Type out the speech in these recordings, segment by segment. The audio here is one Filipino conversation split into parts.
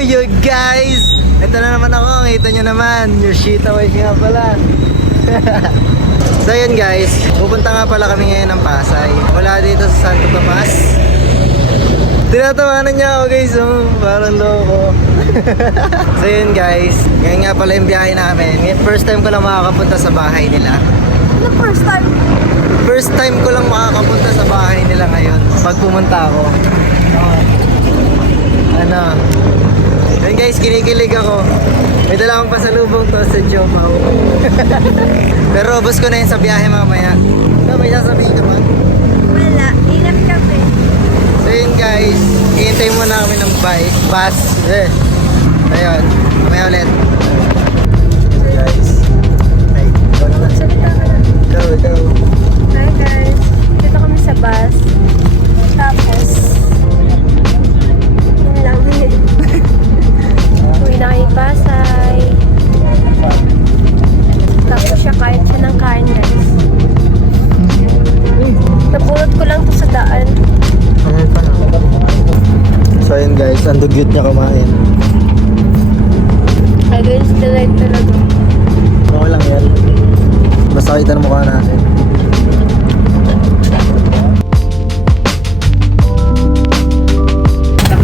you guys! Ito na naman ako, kita nyo naman. Yoshita Wife nga pala. So yun guys, pupunta nga pala kami ngayon ng Pasay. Mula dito sa Santo Tomas. Tinatawanan niya ako guys, oh, parang loko. So yun guys, ngayon nga pala yung biyahe namin. First time ko lang makakapunta sa bahay nila. Ano first time? First time ko lang makakapunta sa bahay nila ngayon. Pag pumunta ako. Ano? Yun guys, kinikilig ako. May dala akong pasalubong to sa Jomaw. Pero ubos ko na yun sa biyahe mamaya. So, may sasabihin ka ba? Wala. Ingat kami. So yun guys, hihintay muna kami ng bus. Ayun, mamaya ulit. So guys, ay, go na lang. Salita ka na. Go. Hi guys. Dito kami sa bus. Tapos, yun lang. Uwi na kayo Pasay. Tapos siya kain siya ng kain guys. Napulot ko lang to sa daan. So yun guys, ang dugyot niya kumain. Ay guys, delight talaga. Okay lang yan. Basta kita ng mukha natin.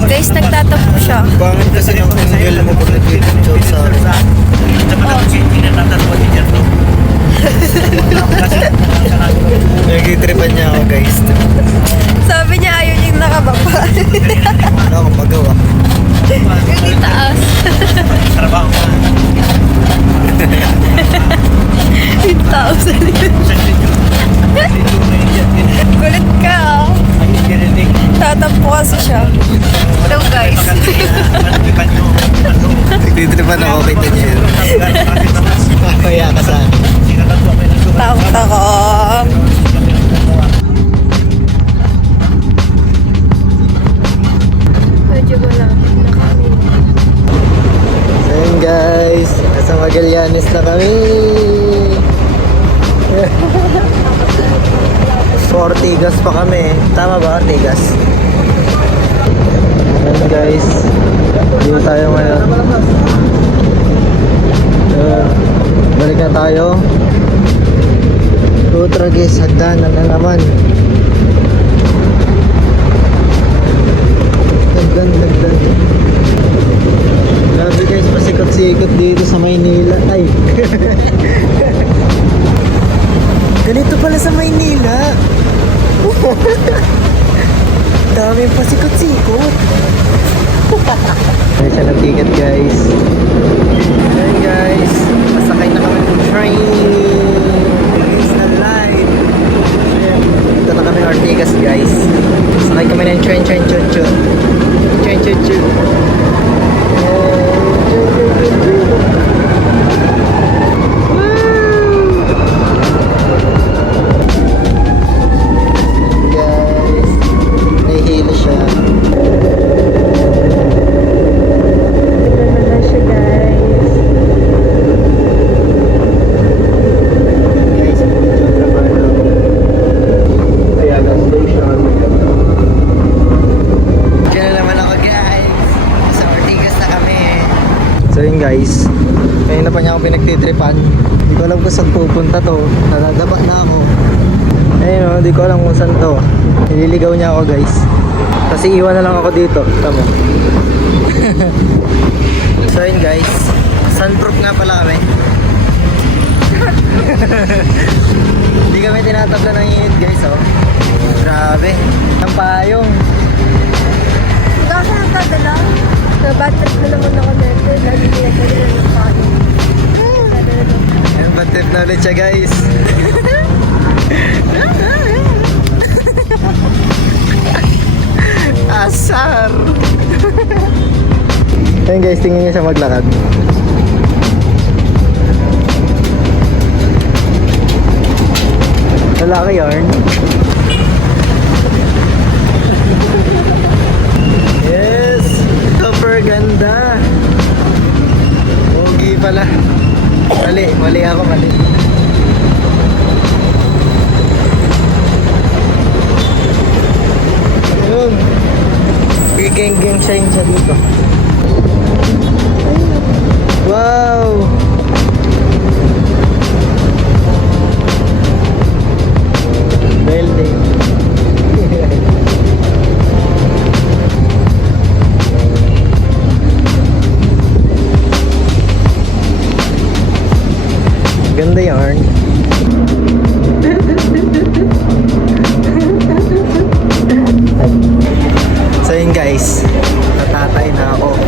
Guys, nagtatampo siya. Pangit kasi ng angle mo pag nag-joke sa akin. Nag-tripan niya ako guys. Sabi niya ayaw niyang nakababa. Ano ako magawa? Yung itaas. Yung taas. Kulit ka ah. Tatampo kasi siya. Hello guys. Nag-tripan ako, kita niya yun. Kaya ka sa akin. Takot ako. Medyo malapit na kami. So yun guys, nasa Magallanes na kami. 4 Ortigas pa kami. Tama ba, Ortigas? Ayan guys, dito tayo ngayon. Balik na tayo. Tutragis, hagdanan na naman. Hagdan. Grabe guys, pasikot-sikot dito sa Maynila. Ay! Ganito pala sa Maynila. Daming pasikot-sikot. May siya ng ticket guys. Ayan guys, pasakay na kami ng train. It's na light. Ayan, dito na kami Ortigas guys. Sakay kami ng train chuchu. Train chuchu. Guys, nahihilo siya. Tignan na siya guys. Guys, medyo trabaho. Kaya gas station. Diyan na naman ako guys. Sa Ortigas na kami. So yun guys, ngayon na pa niya ako pinagtitripan. Hindi ko alam kung saan pupunta to. Nadadaba na ako. Ayun o, hindi ko alam kung saan to. Nililigaw niya ako guys. Kasi iwan na lang ako dito. Tama. So yun guys, sunproof nga pala kami. Hindi kami tinatabla ng init guys oh. Grabe. Ang payong. Kasi nagdadala. Bad trip na naman ako nito. Lagi pinagdadala ng paano. Ayan, bad trip na ulit siya guys. Asar. Ayun guys, tingin niya siya maglakad. Lalaki yarn. Yes, super ganda. Pogi pala. Mali ako. Yun. Geng-geng shine siya dito. Wow! Building. Ganda yarn. So yun guys, natatay na ako.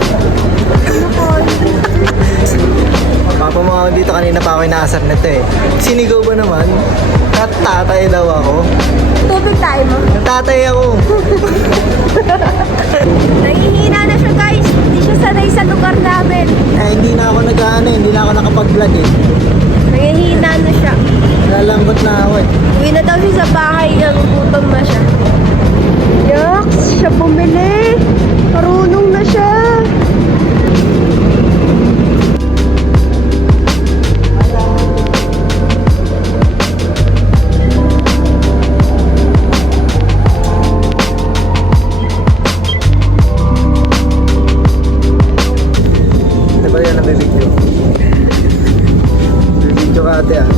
Papa mo ako dito, kanina pa ako inaasar nito eh. Sinigaw ba naman? Natatay daw ako. Tubig tayo mo. Natatay ako. Nangihina na siya guys. Hindi siya sanay sa lugar namin. Eh, hindi na ako hindi na ako nakapag-vlog eh. Nangihina na siya. Lalambot na ako eh. Uwi na daw siya sa bahay. Nagugutom na siya. Yucks! Siya bumili. Marunong na siya. Ito ba yan nabibidyo? Bibidyo ka ate ah.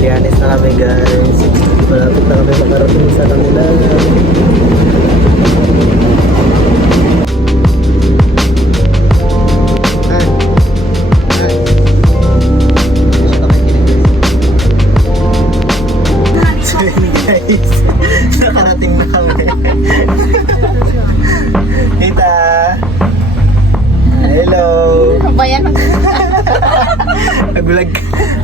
Lianis na kami guys. Malapit na kami makarating sa kanila. So yun guys, nakarating na kami. Tita! Hello! Bayan ng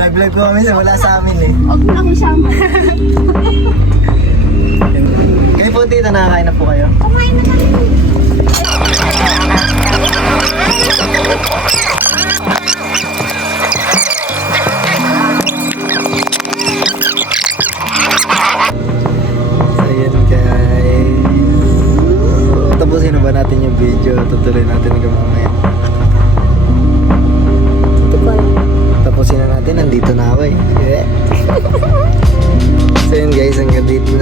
Nag-vlog po kami sa wala sa amin eh. Huwag na akong sama. Kayo po tita, nakakain na po kayo? Kumain na kami. So yun guys. Tapusin na ba natin yung video? Tutuloy natin hanggang mamaya. Ito pa. Tapusin na natin, nandito na ako eh. Yeah. So yun guys, hanggang dito na